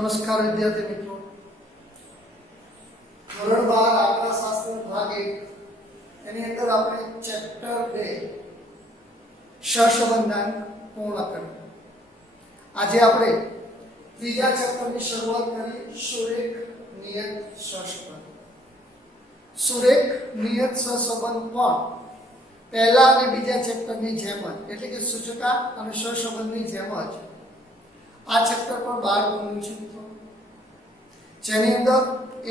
नमस्कार विद्यार्थी मित्रों, ધોરણ 12 આંકડાશાસ્ત્ર ભાગ 1 એની અંદર આપણે ચેપ્ટર 2 સહસંબંધાંક પૂર્ણ કર્યું. આજે આપણે ત્રીજા ચેપ્ટરની શરૂઆત કરી સુરેખ નિયત સહસંબંધ. સુરેખ નિયત સહસંબંધ પણ પહેલા અને બીજા ચેપ્ટરની જેમ જ એટલે કે સૂચકાંક અને સહસંબંધની જેમ જ આ ચેપ્ટર પર 12 ગુણનું છે મિત્રો, જેની અંદર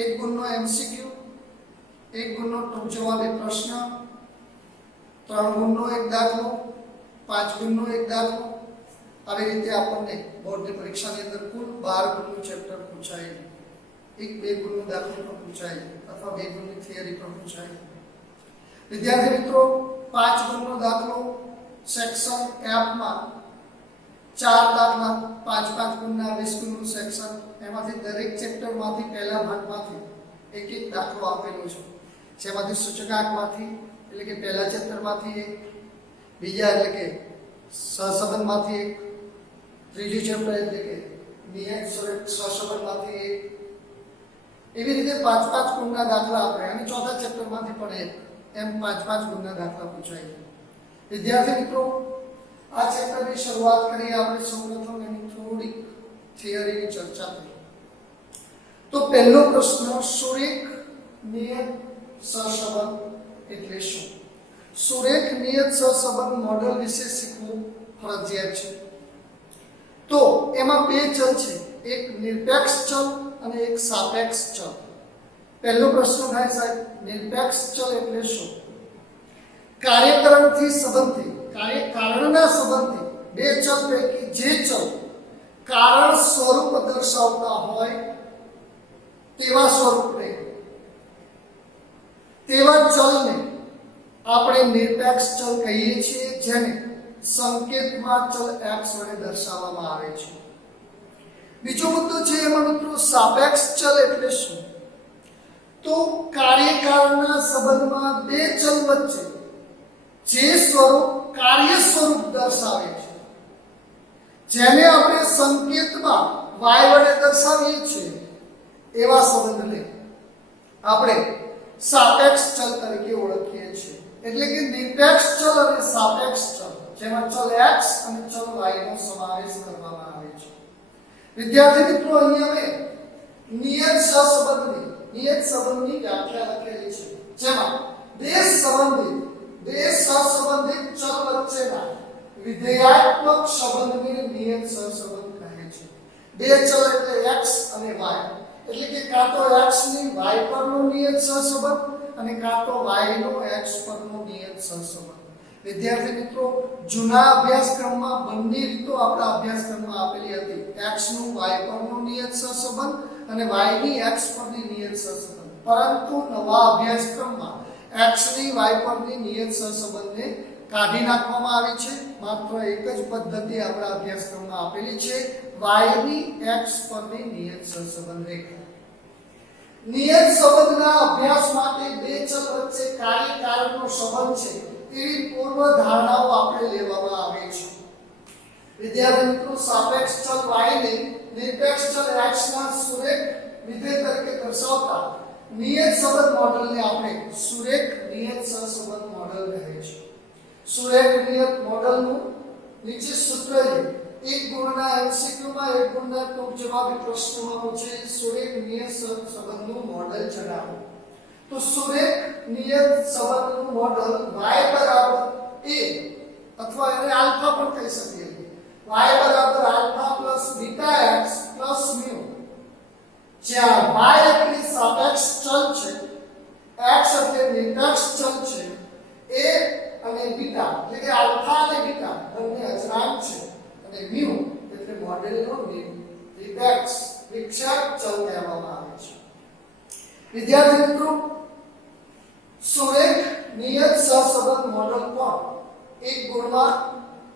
1 ગુણનો એમસીક્યુ, 1 ગુણનો ટૂંક જવાબી પ્રશ્ન, 3 ગુણનો એક દાખલો, 5 ગુણનો એક દાખલો, આવી રીતે આપણને બોર્ડની પરીક્ષાની અંદર કુલ 12 ગુણનું ચેપ્ટર પૂછાય. 1-2 ગુણનો દાખલો પણ પૂછાય અથવા 2 ગુણની થિયરી પણ પૂછાય. વિદ્યાર્થી મિત્રો, 5 ગુણનો દાખલો સેક્શન એફમાં 4 દાખલા 5-5 ગુણના 20 ગુણનું સેક્શન, એમાંથી દરેક ચેપ્ટરમાંથી પહેલા ભાગમાંથી એક દાખલો આપેલો છે, જેમાંથી સૂચકાંકમાંથી એટલે કે પહેલા ચેપ્ટરમાંથી એક, બીજા એટલે કે સહસંબંધમાંથી એક, ત્રીજું ચેપ્ટર એટલે કે નિયત સહસંબંધમાંથી એક, એવી રીતે 5-5 ગુણના દાખલા આપણે અને ચોથા ચેપ્ટરમાંથી પણ એક, એમ 5-5 ગુણના દાખલા પૂછાય. વિદ્યાર્થી મિત્રો, આ ચેપ્ટરની શરૂઆત કરીએ આપણે સૌપ્રથમ એની થોડીક થિયરીની ચર્ચા કરીએ. તો પહેલો પ્રશ્ન, સુરેખ નિયત સહસંબંધ એટલે શું? સુરેખ નિયત સહસંબંધ મોડેલ વિશે શીખવું ફરજિયાત છે. તો એમાં બે ચલ છે, એક નિરપેક્ષ ચલ અને એક સાપેક્ષ ચલ. પહેલો પ્રશ્ન થાય સાહેબ, નિરપેક્ષ ચલ એટલે શું? કાર્યકારણથી સંબંધિત કારણના સંબંધિત બે ચલ પૈકી જે ચલ કારણ સ્વરૂપ દર્શાવતા હોય તેવા સ્વરૂપને, તેવા ચલને આપણે નિરપેક્ષ ચલ કહીએ છીએ, જેને સંકેતમાં ચલ x વડે દર્શાવવામાં આવે છે. બીજો મુદ્દો છે એમાં મિત્રો સાપેક્ષ ચલ એટલે શું? તો કાર્યકારણના સંબંધમાં બે ચલ વચ્ચે જે સ્વરૂપ કાર્ય સ્વરૂપ દર્શાવે છે, જેને આપણે સંકેતમાં y વડે દર્શાવીએ છીએ, એવા સંબંધને આપણે સાપેક્ષ ચલ તરીકે ઓળખીએ છીએ. એટલે કે નિરપેક્ષ ચલ અને સાપેક્ષ ચલ, જેમાં ચલ x અને ચલ y નો સમાવેશ કરવામાં આવે છે. વિદ્યાર્થી મિત્રો, અહીંયા મેં નિયત સંબંધની વ્યાખ્યા લખેલી છે, જેમાં બે સહસંબંધિત ચલ વચ્ચેના વિધેયાત્મક સંબંધને નિયત સહસંબંધ કહે છે. બે ચલ એટલે x અને y, એટલે કે કાં તો x ની y પરનો નિયત સહસંબંધ અને કાં તો y નો x પરનો નિયત સહસંબંધ. વિદ્યાર્થી મિત્રો, જૂના અભ્યાસક્રમમાં બંને રીતો આપણા અભ્યાસક્રમમાં આપેલી હતી, x નું y પરનો નિયત સહસંબંધ અને y ની x પરની નિયત સહસંબંધ. પરંતુ નવા અભ્યાસક્રમમાં x ની y પરની નિયત સહસંબંધને કાઢી નાખવામાં આવી છે. માત્ર એક જ પદ્ધતિ આપણા અભ્યાસક્રમમાં આપેલી છે, y ની x પરની નિયત સહસંબંધ રેખા. નિયત સંબંધના અભ્યાસ માટે બે ચલ વચ્ચે કાર્યકારણનો સંબંધ છે એવી પૂર્વ ધારણાઓ આપણે લેવામાં આવે છે. વિદ્યાર્થી મિત્રો, સાપેક્ષ ચલ y ને નિરપેક્ષ ચલ x ના સુરેખ વિધેય તરીકે દર્શાવતા નિયત સંબંધ મોડેલને આપણે સુરેખ નિયત સહસંબંધ મોડેલ કહે છે. સુરેખ નિયત મોડેલનું નીચે સૂત્ર છે. 1 ગુણના એમસીક્યુમાં 1 ગુણના ટૂંક જવાબી પ્રશ્નોમાં પૂછે સુરેખ નિયત સંબંધનું મોડેલ જણાવો. તો સુરેખ નિયત સંબંધનું મોડેલ y બરાબર a અથવા એને આલ્ફા પણ કહી શકીએ. y બરાબર alpha plus beta x plus mu, જ્યાં y એટલે સાપેક્ષ ચલ છે, x એટલે નિરપેક્ષ ચલ છે, a અને બીટા એટલે કે આલ્ફા અને બીટા બંને અચળાંક છે, અને મ્યુ એટલે મોડેલનો નિરપેક્ષ વિક્ષેપ ચલ કહેવામાં આવે છે. વિદ્યાર્થી મિત્રો, સુરેખ નિયત સહસંબંધ મોડેલ પણ 1 ગુણમાં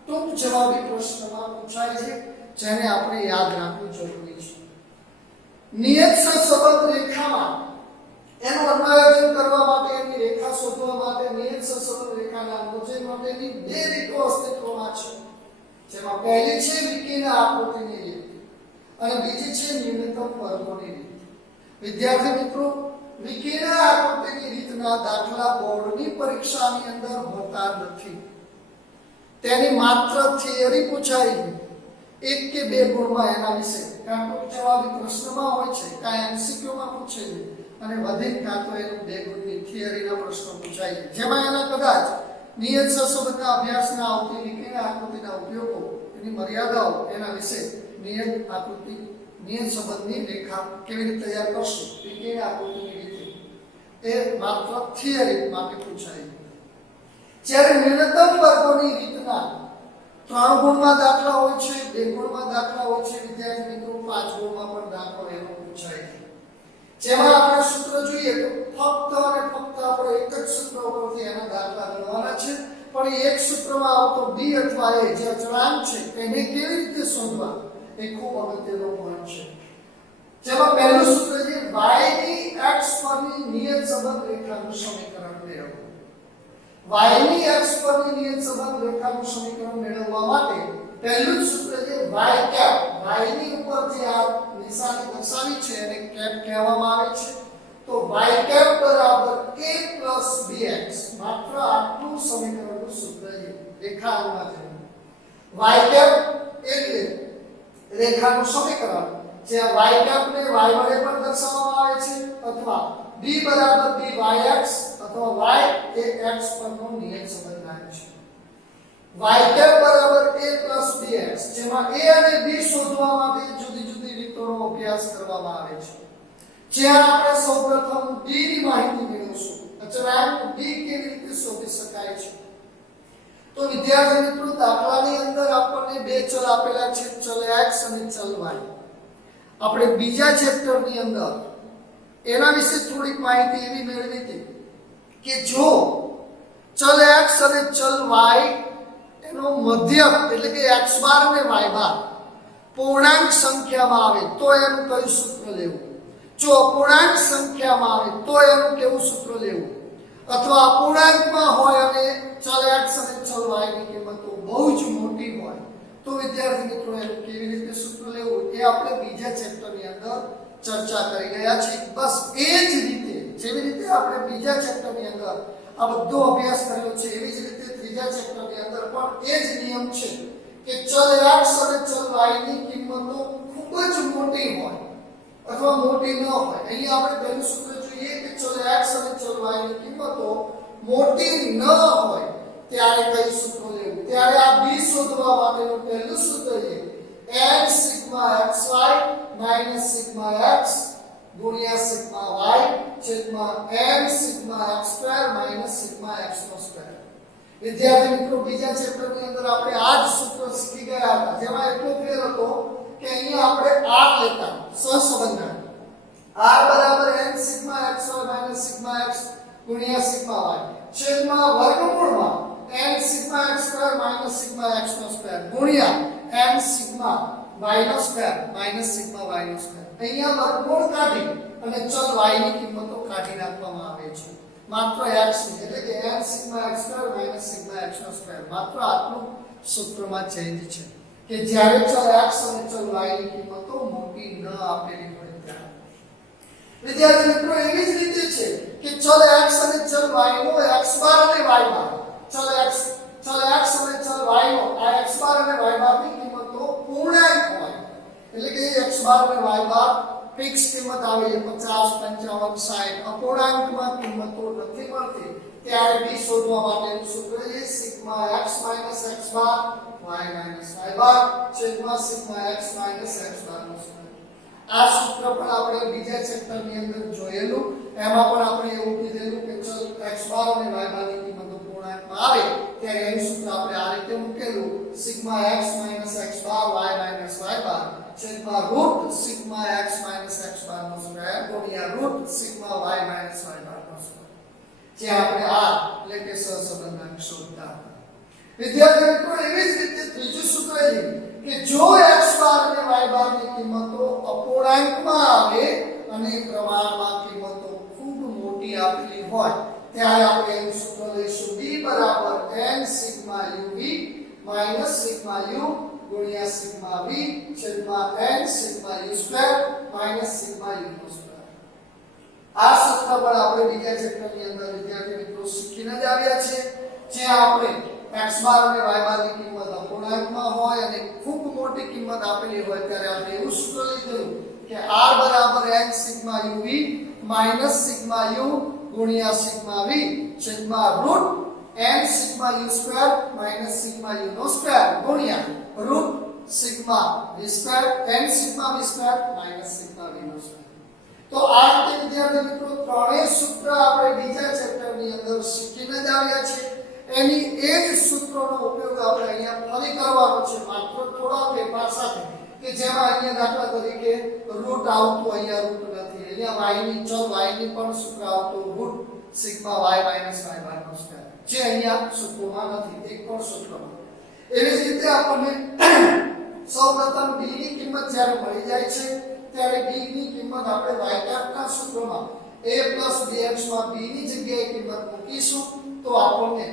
ટૂંક જવાબી પ્રશ્નમાં પૂછાય છે, જેને આપણે યાદ રાખવું જરૂરી છે. નિયત સહસંબંધ રેખામાં એનું અન્વયોજન કરવા માટે, એની રેખા શોધવા માટે નિયત સહસંબંધ રેખાના અન્વયોજન માટેની બે રીતો અસ્તિત્વમાં છે, જેમાં પહેલી છે વિકીના આકૃતિની રીત અને બીજી છે ન્યૂનતમ વર્ગોની રીત. વિદ્યાર્થી મિત્રો, વિકર્ણ આકૃતિની રીતના દાખલા બોર્ડની પરીક્ષાની અંદર હોતા નથી. તેની માત્ર થિયરી પૂછાય એક કે બે ગુણમાં એના વિશે કાં તો જવાબી પ્રશ્નમાં હોય છે, કાં એમસીક્યુમાં પૂછે છે, અને વધીને કાં તો એનું બે ગુણની થિયરીના પ્રશ્નો પૂછાય છે, જેમાં એના કદાચ નિયત સહસંબંધના અભ્યાસના આવતી વિકર્ણ આકૃતિના ઉપયોગો, એની મર્યાદાઓ, એના વિશે નિયત આકૃતિ, નિયત સંબંધની રેખા કેવી રીતે તૈયાર કરશું, વિકર્ણ આકૃતિની રીતે, એ માત્ર થિયરી માટે પૂછાય. જ્યારે ન્યૂનતમ વર્ગોની રીતના 3 ગુણમાં દાખલા હોય છે, 2 ગુણમાં દાખલા હોય છે, વિદ્યાર્થી મિત્રો 5 ગુણમાં પણ દાખલો એનો પૂછાય છે. જેમાં આપણે સૂત્ર જોઈએ તો ફક્ત અને ફક્ત આપણે એક જ સૂત્ર ઉપરથી એના દાખલા ગણવાના છે, પણ એક સૂત્રમાં આવતો b અથવા a જે અચળાંક છે એને કેવી રીતે શોધવા એ ખૂબ અગત્યનો પોઈન્ટ છે. જેમાં પહેલું સૂત્ર છે y ની x પરની નિયત સંબંધ રેખાનું સમીકરણ મેળવવું. y ની x પરની નિયત સંબંધ રેખાનું સમીકરણ મેળવવા માટે પહેલું જ સૂત્ર છે y કેપ. y ની ઉપર જે આ નિશાની દર્શાવી છે એને કેપ કહેવામાં આવે છે. તો y કેપ બરાબર a bx. માત્ર આટલું સમીકરણનું સૂત્ર છે રેખામાં છે. y કેપ એટલે રેખાનું સમીકરણ જ્યાં y કેપ ને y વડે પણ દર્શાવવામાં આવે છે, અથવા b બરાબર byx અથવા y એ x પરનો નિયત સંબંધ આવે છે. y કેપ બરાબર a bx, જેમાં a અને b શોધવા માટે જુદી જુદી રીતોનો અભ્યાસ કરવામાં આવે છે. જ્યાં આપણે સૌપ્રથમ d ની માહિતી મેળવીશું, અચળાંક d કેવી રીતે શોધી શકાય છે. તો વિદ્યાર્થી મિત્રો, દાખલાની અંદર આપણને બે ચલ આપેલા છે, ચલ x અને ચલ y. આપણે બીજા ચેપ્ટરની અંદર એના વિશે થોડીક માહિતી એવી મેળવી હતી કે જો ચલ x અને ચલ y એનો મધ્યક એટલે કે x બાર અને y બાર પૂર્ણાંક સંખ્યામાં આવે તો એનું કયું સૂત્ર લેવું, જો અપૂર્ણાંક સંખ્યામાં આવે તો એનું કેવું સૂત્ર લેવું, અથવા અપૂર્ણાંકમાં હોય અને ચલ x અને ચલ y ની કિંમતો બહુ જ મોટી હોય તો વિદ્યાર્થી મિત્રો એનું કેવી રીતે સૂત્ર લેવું એ આપણે બીજા ચેપ્ટરની અંદર ચર્ચા કરી ગયા છીએ. બસ એ જ રીતે જેવી રીતે આપણે બીજા ચેપ્ટરની અંદર આ બધો અભ્યાસ કર્યો છે, એવી જ રીતે ત્રીજા ચેપ્ટરની અંદર પણ એ જ નિયમ છે કે ચલ x અને ચલ y ની કિંમતો ખૂબ જ મોટી હોય અથવા મોટી ન હોય. અહીંયા આપણે પહેલું સૂત્ર જોઈએ કે ચલ x અને ચલ y ની કિંમતો મોટી ન હોય ત્યારે કઈ સૂત્ર લેવું. ત્યારે આ b શોધવા માટેનું પહેલું સૂત્ર છે n sigma xy minus sigma x ગુણ્યા સિગ્મા y છેદમાં m sigma x square minus sigma x નો સ્ક્વેર. વિદ્યાર્થી મિત્રો, બીજા ચેપ્ટરની અંદર આપણે આ જ સૂત્ર શીખી ગયા હતા, જેમાં એટલો ફેર હતો કે અહીંયા આપણે r લેતા સહસંબંધ r બરાબર n sigma xy minus sigma x ગુણ્યા સિગ્મા y છેદમાં વર્ગમૂળમાં n sigma x square minus sigma x નો સ્ક્વેર ગુણ્યા n સિગ્મા y નો સ્ક્વેર માઈનસ સિગ્મા y નો સ્ક્વેર. અહીંયા વર્ગમૂળ કાઢી અને ચલ y ની કિંમતો કાઢી નાખવામાં આવે છે. માત્ર x એટલે કે n sigma x square minus sigma x નો સ્ક્વેર. માત્ર આટલું સૂત્રમાં ચેન્જ છે કે જ્યારે ચલ x અને ચલ y ની કિંમતો મોટી ન આપેલી હોય ત્યારે. વિદ્યાર્થી મિત્રો, એવી જ રીતે છે કે ચલ x અને ચલ y નો x બાર અને y બાર, ચલ x અને ચલ y નો આ x બાર અને y બાર ની કિંમતો પૂર્ણાંક હોય, એટલે કે x બાર અને y બાર ફિક્સ કિંમત આવે 50 55 60, અપૂર્ણાંકમાં કિંમતો નથી મળતી ત્યારે b શોધવા માટેનું સૂત્ર છે સિગ્મા x x બાર y y બાર છેદમાં સિગ્મા x x બાર નો સ્ક્વેર. આ સૂત્ર પણ આપણે બીજા ચેપ્ટરની અંદર જોયેલું, એમાં પણ આપણે એવું કીધેલું કે ચલ x બાર અને y બાર ની કિંમતો પૂર્ણાંકમાં આવે ત્યારે એનું સૂત્ર આપણે આ રીતે મૂકેલું સિગ્મા x x બાર y y બાર છેદમાં રૂટ સિગ્મા x x બાર નો સ્ક્વેર ગુણ્યા root sigma y y bar નો સ્ક્વેર, જે આપણે આ એટલે કે સહસંબંધાંક શોધતા હતા. વિદ્યાર્થી મિત્રો, એવી જ રીતે ત્રીજું સૂત્ર છે કે જો x બાર અને y બાર ની કિંમતો અપૂર્ણાંકમાં આવે અને પ્રમાણમાં કિંમતો ખૂબ મોટી આપેલી હોય ત્યારે આપણે એનું સૂત્ર લઈશું b બરાબર n sigma uv minus sigma u ગુણ્યા સિગ્મા v છેદમાં n sigma u square minus sigma u નો સ્ક્વેર. આ સૂત્ર પર આપણે બીજા ચેપ્ટરની અંદર વિદ્યાર્થી મિત્રો શીખીને જ આવ્યા છે, જ્યાં આપણે x બાર અને y બાર ની કિંમત અપૂર્ણાંકમાં હોય અને ખૂબ મોટી કિંમત આપેલી હોય ત્યારે આપણે એવું સૂત્ર લીધેલું કે r બરાબર n sigma uv minus sigma u ગુણ્યા સિગ્મા v છેદમાં root n sigma u square minus sigma u નો સ્ક્વેર ગુણ્યા root sigma v square n sigma v square minus sigma v નો સ્ક્વેર. તો આ રીતે વિદ્યાર્થી મિત્રો ત્રણેય સૂત્ર આપણે બીજા ચેપ્ટરની અંદર શીખીને જ આવ્યા છે. એની એ જ સૂત્રોનો ઉપયોગ આપણે અહીંયા ફરી કરવાનો છે, માત્ર થોડા ફેરફાર સાથે, કે જેમાં અહીંયા દાખલા તરીકે રૂટ આવતું અહીંયા રૂટ નથી, અહીંયા y ની ચલ y ની પણ સૂત્ર આવતું root sigma y minus y bar નો સ્ક્વેર, જે અહીંયા સૂત્રોમાં નથી, એક પણ સૂત્રમાં. એવી જ રીતે આપણને સૌપ્રથમ b ની કિંમત જ્યારે મળી જાય છે ત્યારે b ની કિંમત આપણે y ના સૂત્રમાં a bx માં b ની જગ્યાએ કિંમત મૂકીશું તો આપણને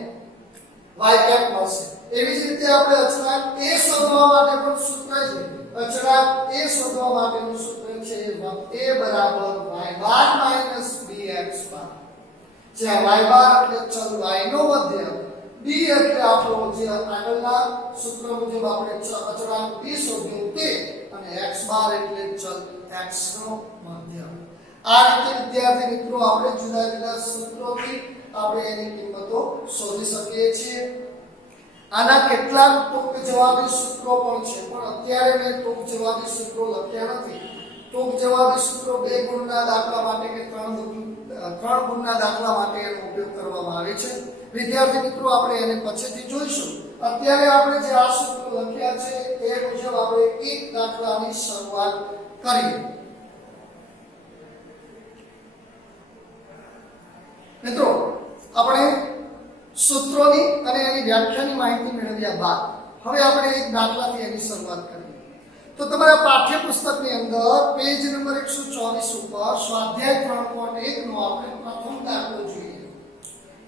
y મળશે. એવી જ રીતે આપણે અચળાંક a શોધવા માટે પણ સૂત્ર છે, અચળાંક a શોધવા માટેનું સૂત્ર છે a બરાબર y બાર માઈનસ bx બાર, જ્યાં y બાર એટલે ચલ y નો મધ્યક, b એટલે આપણો જે આગળના સૂત્ર મુજબ આપણે અચળાંક b શોધ્યો તે, અને x બાર એટલે ચલ x નો મધ્યક. આ રીતે વિદ્યાર્થી મિત્રો આપણે જુદા જુદા સૂત્રોથી આપણે એની કિંમતો શોધી શકીએ છીએ. આના કેટલાક ટૂંક જવાબી સૂત્રો પણ છે, પણ અત્યારે મેં ટૂંક જવાબી સૂત્રો લખ્યા નથી. ટૂંક જવાબી સૂત્રો 2 ગુણના દાખલા માટે કે 3 ગુણના દાખલા માટે એનો ઉપયોગ કરવામાં આવે છે. વિદ્યાર્થી મિત્રો આપણે એને પછીથી જોઈશું. અત્યારે આપણે જે આ સૂત્રો લખ્યા છે એ મુજબ આપણે એક દાખલાની શરૂઆત કરીએ. મિત્રો આપણે સૂત્રોની અને એની વ્યાખ્યાની માહિતી મેળવ્યા બાદ હવે આપણે એક દાખલાથી એની શરૂઆત કરીએ. તો તમારા પાઠ્યપુસ્તકની અંદર પેજ નંબર 124 ઉપર સ્વાધ્યાય 3.1 નો આપણે પ્રથમ દાખલો જોઈએ.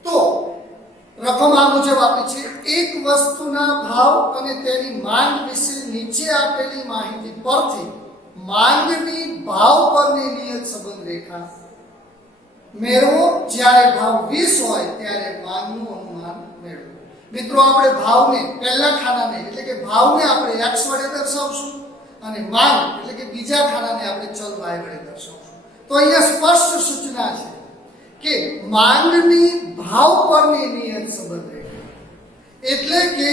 તો રકમ આ મુજબ આપી છે, એક વસ્તુના ભાવ અને તેની માંગ વિશે નીચે આપેલી માહિતી પરથી માંગની ભાવ પરની નિયત સંબંધ રેખા મેળવો. જ્યારે ભાવ 20 હોય ત્યારે માંગનું અનુમાન મેળવો. મિત્રો આપણે ભાવને પહેલા ખાનાને એટલે કે ભાવને આપણે x વડે દર્શાવશું અને માંગ એટલે કે બીજા ખાનાને આપણે ચલ y વડે દર્શાવશું. તો અહીંયા સ્પષ્ટ સૂચના છે કે માંગની ભાવ પરની નિયત સંબંધ રેખા એટલે કે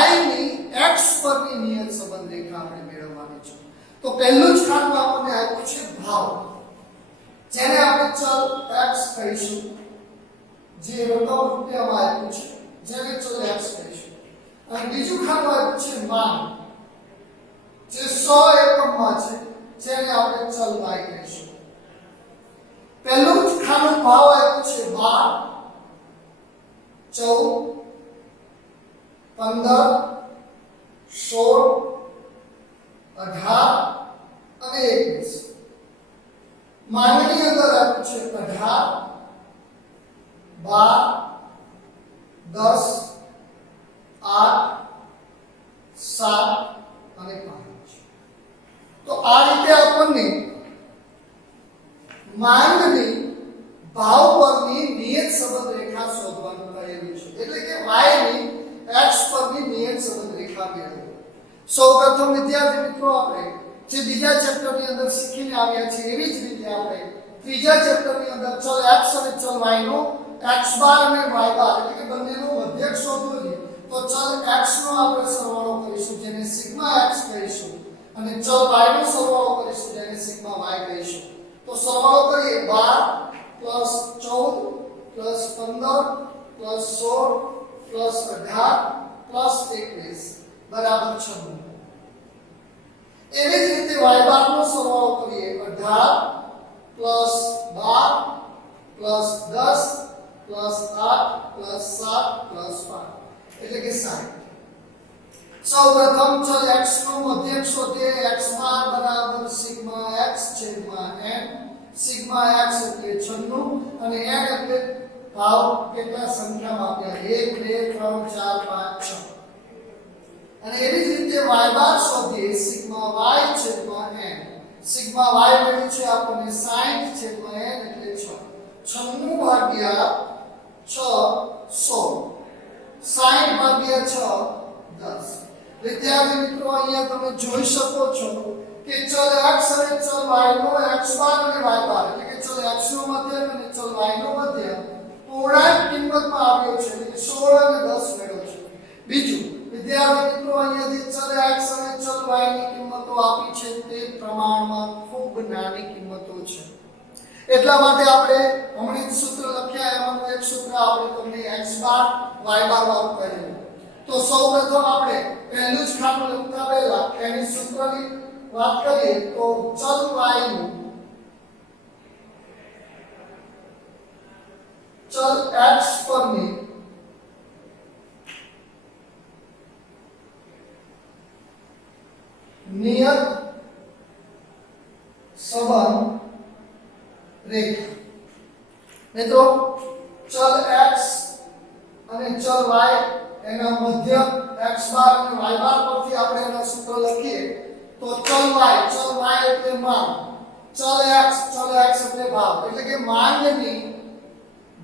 y ની x પરની નિયત સંબંધ રેખા આપણે મેળવવાની છે. તો પહેલું જ ખાનું આપણને આપ્યું છે ભાવ, જેને આપણે ચલ x કહીશું, જે રકમ રૂપિયામાં આપ્યું છે જેને ચલ x કહીશું. અને બીજું ખાનું આપ્યું છે માંગ, જે 100 એકમમાં છે, જેને આપણે ચલ y કહીશું. પહેલું જ ખાનું ભાવ આપ્યું છે 12, 14, 15, 16, 18 અને 21. માંગની અંદર આપ્યું છે 18, 12, 10, 8, 7 અને 5. તો આ રીતે આપણને માંગની ભાવ પરની નિયત સંબંધ રેખા શોધવાનું કહેલું છે, એટલે કે y ની x પરની નિયત સંબંધ રેખા મેળવો. સૌપ્રથમ વિદ્યાર્થી મિત્રો આપણે જે બીજા ચેપ્ટરની અંદર શીખીને આવ્યા છે એવી જ રીતે આપણે ત્રીજા ચેપ્ટરની અંદર ચલ x અને ચલ y નો x બાર અને y બાર એટલે કે બંનેનો મધ્યક શોધવો છે. તો ચલ x નો આપણે સરવાળો કરીશું જેને સિગ્મા x કહીશું, અને ચલ y નો સરવાળો કરીશું જેને સિગ્મા y કહીશું. તો સરવાળો કરીએ 12 + 14 + 15 + 16 + 18 + 21 બરાબર 96. એવી જ રીતે y બાર નો સરવાળો કરીએ 18 + 12 + 10 + 8 + 7 + 5 એટલે કે 60. સૌપ્રથમ ચલ x નો મધ્યક શોધીએ. x બાર બરાબર સિગ્મા x છેદમાં n. સિગ્મા x એટલે 96 અને n એટલે ભાવ કેટલા સંખ્યામાં આપ્યા 1 2 3 4 5 6. અને એવી જ રીતે y બાર શોધીએ સિગ્મા y છેદમાં n. સિગ્મા y મળ્યું છે આપણને 60 છેદમાં n એટલે 6. 96 ભાગ્યા 6 16. 60 ભાગ્યા 6 10. વિદ્યાર્થી મિત્રો અહીંયા તમે જોઈ શકો છો કે ચલ x અને ચલ y નો x બાર અને y બાર એટલે કે ચલ x નો મધ્યક અને ચલ y નો મધ્યક પૂર્ણાંક કિંમતમાં આવ્યો છે એટલે કે 16 અને 10 મેળવ્યો છે. બીજું વિદ્યાર્થી મિત્રો અહીંયાથી ચલ x અને ચલ y ની કિંમતો આપી છે તે પ્રમાણમાં ખૂબ નાની કિંમતો છે. એટલા માટે આપણે હમણાં જ સૂત્ર લખ્યા એમાંનું એક સૂત્ર આપણે તમને x બાર y બાર વાળું કહ્યું. તો સૌપ્રથમ આપણે પહેલું જ ખાનું લખતા પહેલા એની સૂત્રની વાત કરીએ તો ચલ y નું ચલ x પરની નિયત સંબંધ રેખા. મિત્રો ચલ x અને ચલ y એના મધ્યક x બાર અને y બાર પરથી આપણે એના સૂત્ર લખીએ તો ચલ y એટલે માંગ, ચલ x એટલે ભાવ એટલે કે માંગની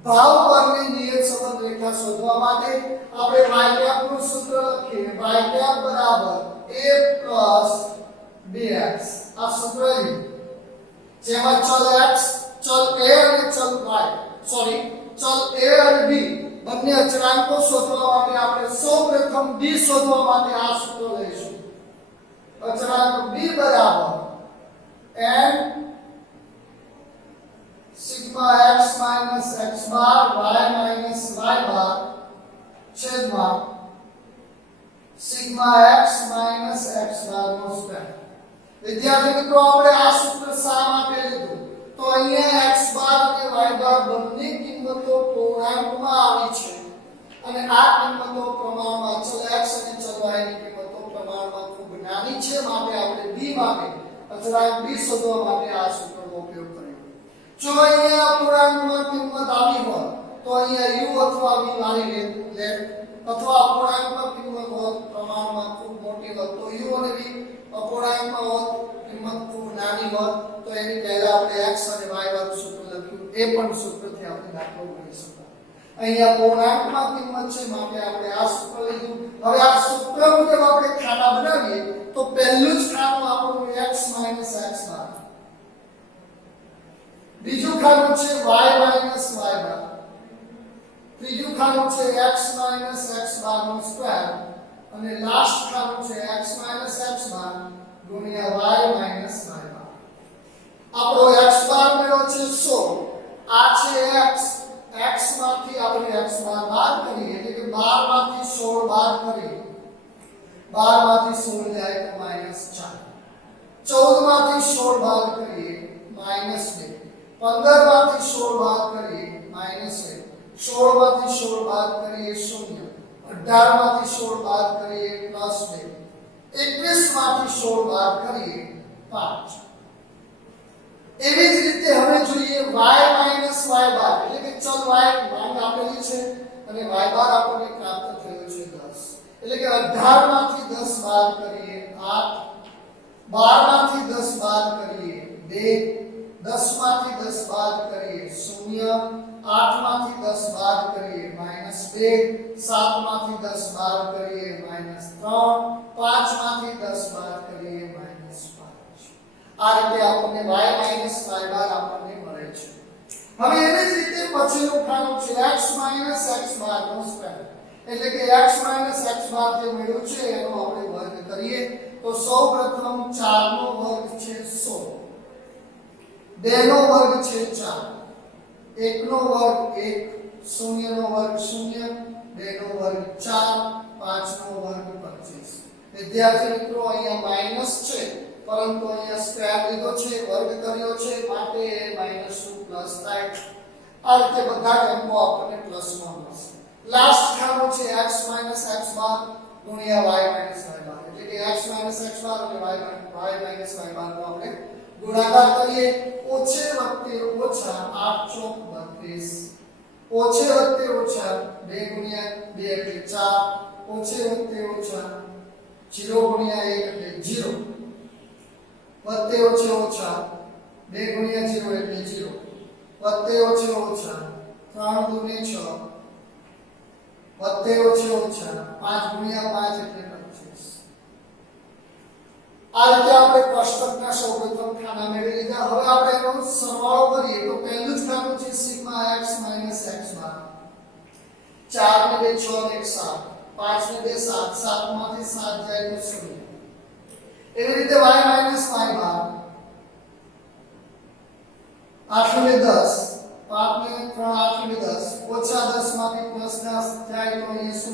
ભાવ પરની નિયત સંબંધ રેખા શોધવા માટે આપણે y નું સૂત્ર લખીએ y બરાબર a plus bx. આ સૂત્ર જેમાં ચલ x, ચલ a અને ચલ y ચલ a અને b બંને અચળાંકો શોધવા માટે આપણે સૌપ્રથમ b શોધવા માટે આ સૂત્ર લઈશું. અચળાંક b બરાબર n sigma x minus x બાર y માઈનસ y બાર છેદમાં સિગ્મા x માઈનસ x બાર નો સ્ક્વેર. વિદ્યાર્થી મિત્રો આપણે આ સૂત્ર શા માટે લીધું તો અહીંયા x બાર અને y બાર બંને કિંમતો પૂર્ણાંકમાં આવી છે અને આ કિંમતો પ્રમાણમાં ચલ x અને ચલ y ની કિંમતો પ્રમાણમાં ખૂબ નાની છે માટે આપણે b માટે અચળાંક b શોધવા માટે આ સૂત્રનો ઉપયોગ કર્યો. જો અહીંયા પૂર્ણાંકમાં કિંમત આવી હોત તો અહીંયા u અથવા v માની લે અથવા અપૂર્ણાંકમાં કિંમત હોત પ્રમાણમાં ખૂબ મોટી હોત તો u અને v અપૂર્ણાંકમાં હોત કિંમત ખૂબ નાની હોત તો એની પહેલા આપણે x અને y વાળું સૂત્ર લખ્યું એ પણ સૂત્રથી આપણે દાખલો ગણી શકતા. અહીંયા પૂર્ણાંકમાં કિંમત છે માટે આપણે આ સૂત્ર લીધું. હવે આ સૂત્ર મુજબ આપણે ખાના બનાવીએ તો પહેલું જ ખાનું આપણું x x બાર, બીજું ખાનું છે y બાર, ત્રીજું ખાનું છે x x બાર નો સ્ક્વેર અને લાસ્ટ ખાનું છે x x બાર ગુણ્યા y y બાર. આપણો x બાર મેળવ્યો છે 16. આ છે x માંથી આપણે x બાર બાદ કરીએ એટલે કે 12 માંથી 16 બાદ કરીએ 12 માંથી 16 જાય તો -4. 14 માંથી 16 બાદ કરીએ -2. 15 માંથી 16 બાદ કરીએ -1. 16 માંથી 16 બાદ કરીએ 0. 18 માંથી 16 બાદ કરીએ +2. 21 માંથી 16 બાદ કરીએ 5. એવી જ રીતે હવે જોઈએ y બાર એટલે કે ચલ y માંગ આપેલી છે અને y બાર આપણને પ્રાપ્ત થયો છે 10 એટલે કે 18 માંથી 10 બાદ કરીએ 8. 12 માંથી 10 બાદ કરીએ 2. 10 માંથી 10 બાદ કરીએ 0. 8 માંથી 10 બાદ કરીએ -2. 7 માંથી 10 બાદ કરીએ -3. 5 માંથી 10 બાદ કરીએ -5. આ રીતે આપણને y y બાર આપણને મળે છે. હવે એવી જ રીતે પછીનું ખાનું છે x x બાર નો સ્ક્વેર એટલે કે x x બાર જે મળ્યું છે એનો આપણે વર્ગ કરીએ તો સૌપ્રથમ 4 નો વર્ગ છે 100, 2 નો વર્ગ છે 4, 1 નો વર્ગ 1, 0 નો વર્ગ 0, 2 નો વર્ગ 4, 5 નો વર્ગ 25. વિદ્યાર્થી મિત્રો અહીંયા માઈનસ છે પરંતુ અહીંયા સ્ક્વેર લીધો છે વર્ગ કર્યો છે માટે માઈનસ નું પ્લસ થાય. આ રીતે બધા અંકો આપણને પ્લસ માં મળશે. લાસ્ટ ખાનું છે x x બાર ગુણ્યા y y બાર એટલે કે x x બાર અને y y બાર નો આપણે ગુણાકાર કરીએ. ઓછે વત્તે ઓછા 8 ચોક 32, ઓછે વત્તે ઓછા 2 ગુણ્યા 2 એટલે 4, ઓછે વત્તે ઓછા 4 0 ગુણ્યા 1 એટલે 0 વત્તે ઓછે ઓછા 2 ગુણ્યા 0 એટલે 0 વત્તે ઓછે ઓછા 3 દુને 6 વત્તે ઓછે ઓછા 5 ગુણ્યા 5 એટલે 25 આ રીતે આપણે કોષ્ટકના સૌપ્રથમ ખાના મેળવી લીધા. હવે આપણે એનો સરવાળો કરીએ તો પહેલું જ ખાનું છે સિગ્મા x x બાર 4 ને 2 6 ને 1 7 5 ને 2 7 7 માંથી 7 જાય તો 0 એવી રીતે y y બાર 8 ને 10 5 ને 3 8 ને 10 ઓછા 10 માંથી પ્લસ 10 જાય તો અહીંયા 0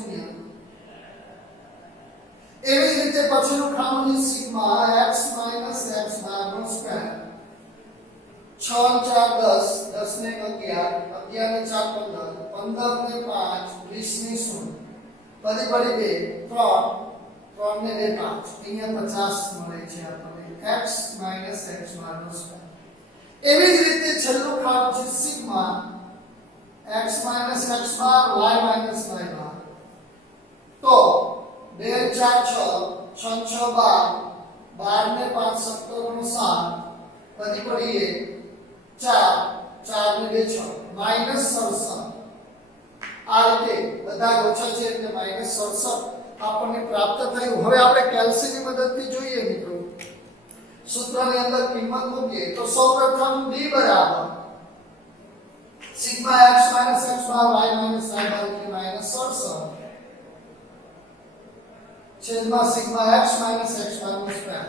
એવી જ રીતે પછીનું ખાનું છે સિગ્મા x x બાર નો સ્ક્વેર 6 4 10 10 ને 11 11 ને 4 15 15 ને 5 20 ને 0 બધી પડી 2 3 ને 2 5 અહીંયા 50 મળે છે આપણને x x બાર નો સ્ક્વેર. એવી જ રીતે છેલ્લું ખાનું છે સિગ્મા x x બાર y y બાર તો 2 4 6 6 6 12 12 ને 5 17 નો 7 બધી પડી 4 4 ને 2 6 -67 આ રીતે બધા ઓછા છે એટલે -67 આપણને પ્રાપ્ત થયું. હવે આપણે કેલ્સીની મદદથી જોઈએ મિત્રો. સૂત્રની અંદર કિંમત મૂકીએ તો સૌપ્રથમ b બરાબર સિગ્મા x x બાર y y બાર એટલે -67 છેદમાં સિગ્મા x x બાર નો સ્ક્વેર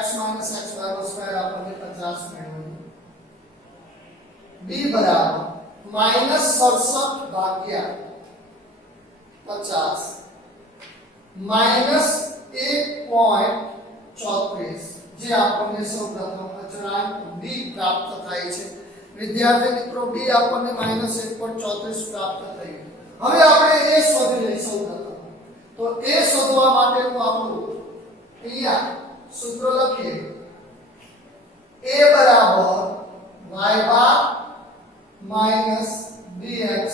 x x બાર નો સ્ક્વેર આપણને 50 મળ્યું. b બરાબર -67 ભાગ્યા 50 -1.34 જે આપણને સૌપ્રથમ અચળાંક b પ્રાપ્ત થાય છે. વિદ્યાર્થી મિત્રો b આપણને -1.34 પ્રાપ્ત થયું. હવે આપણે a શોધી લઈશું સૌપ્રથમ. તો a શોધવા માટેનું આપણું અહીંયા સૂત્ર લખીએ a બરાબર y બાર minus bx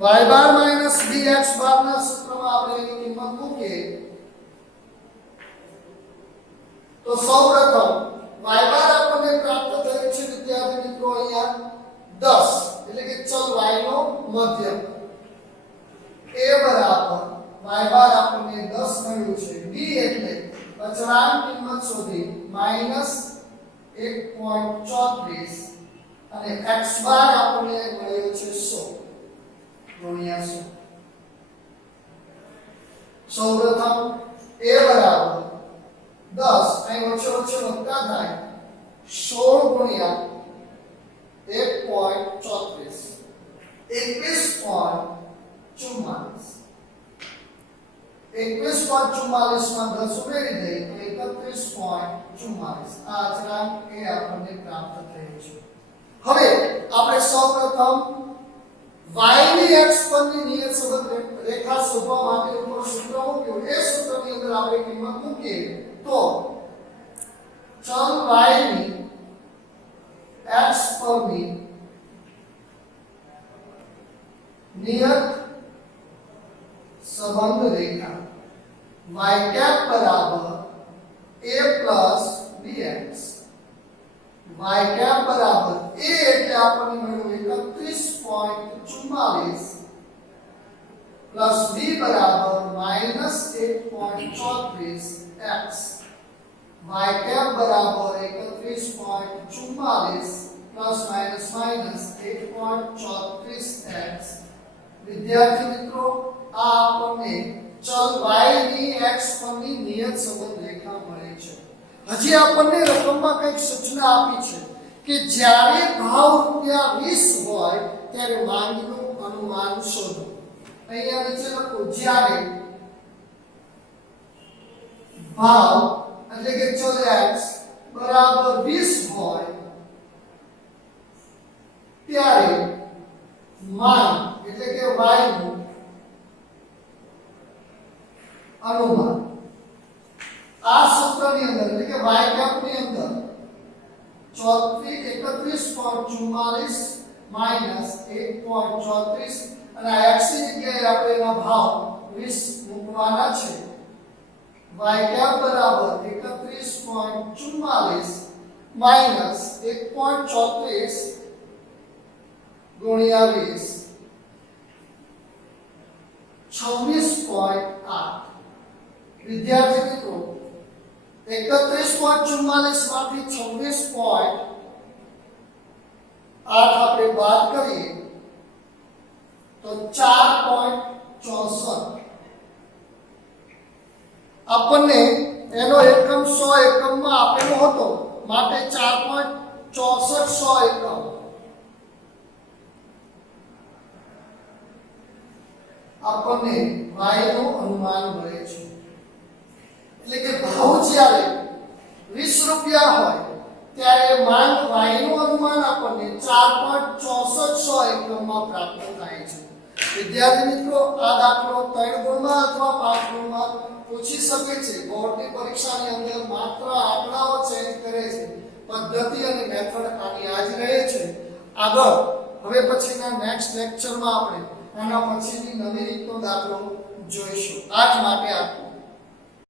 બાર y બાર minus bx બાર ના સૂત્રમાં આપણે એની કિંમત મૂકીએ તો સૌપ્રથમ y બાર આપણને પ્રાપ્ત થયું છે વિદ્યાર્થી મિત્રો અહીંયા 10 એટલે કે ચલ y નો મધ્યક a બરાબર y બાર આપણને 10 મળ્યું છે. b એટલે અચળાંક કિંમત શોધી -1.34 અને x બાર આપણને મળ્યો છે 100 ગુણ્યા 100. સૌપ્રથમ a બરાબર 10 અહીં ઓછો ઓછો વત્તા થાય 16 ગુણ્યા 1.34 21.44 માં 10 ઉમેરી દઈએ તો 31.44 આ અચળાંક એ આપણને પ્રાપ્ત થયો છે. હવે આપણે સૌપ્રથમ y ની x પરની નિયત સંબંધ રેખા શોધવા માટે ઉપર સૂત્ર મૂક્યું. એ સૂત્રની અંદર આપણે કિંમત મૂકીએ તો ચલ y ની x પરની નિયત સંબંધ રેખા y cap બરાબર a plus bx y cap બરાબર a એટલે આપણને મળ્યું 31.44 plus b બરાબર -1.34 x y cap બરાબર 31.44 plus -1.34 x. વિદ્યાર્થી મિત્રો આ આપણને ચલ y ની x પરની નિયત સંબંધ રેખા મળે છે. હજી આપણને રકમમાં કંઈક સૂચના આપી છે કે જ્યારે ભાવ ₹20 હોય ત્યારે માંગનું અનુમાન શોધો. અહીંયા નીચે લખો જ્યારે ભાવ એટલે કે ચલ x બરાબર 20 હોય ત્યારે માંગ એટલે કે y નું અનુમાન આ સૂત્રની અંદર એટલે કે y cap ની અંદર 31.44 1.34 અને આ x ની જગ્યાએ આપણે એના ભાવ 20 મૂકવાના છે y કેપ બરાબર 31.44 માઈનસ 1.34 ગુણ્યા 20 26.8 વિદ્યાર્થી મિત્રો 31.44 માંથી 26.8 આપણે બાદ કરીએ તો 4.64 આપણને એનો એકમ 100 એકમમાં આપેલો હતો માટે 4.64 એકમ આપણને y નું અનુમાન મળે છે એટલે કે ભાવ જ્યારે 20 રૂપિયા હોય ત્યારે માંગ y નું અનુમાન આપણને 4.64 એકમમાં પ્રાપ્ત થાય છે વિદ્યાર્થી મિત્રો આ દાખલો 3 ગુણમાં અથવા 5 ગુણમાં પૂછી શકે છે બોર્ડની પરીક્ષાની અંદર માત્ર આંકડાઓ ચેન્જ કરે છે પદ્ધતિ અને મેથડ આની આ જ રહે છે આગળ હવે પછીના નેક્સ્ટ લેક્ચરમાં આપણે આના પછીની નવી રીતનો દાખલો જોઈશું આજ માટે આટલું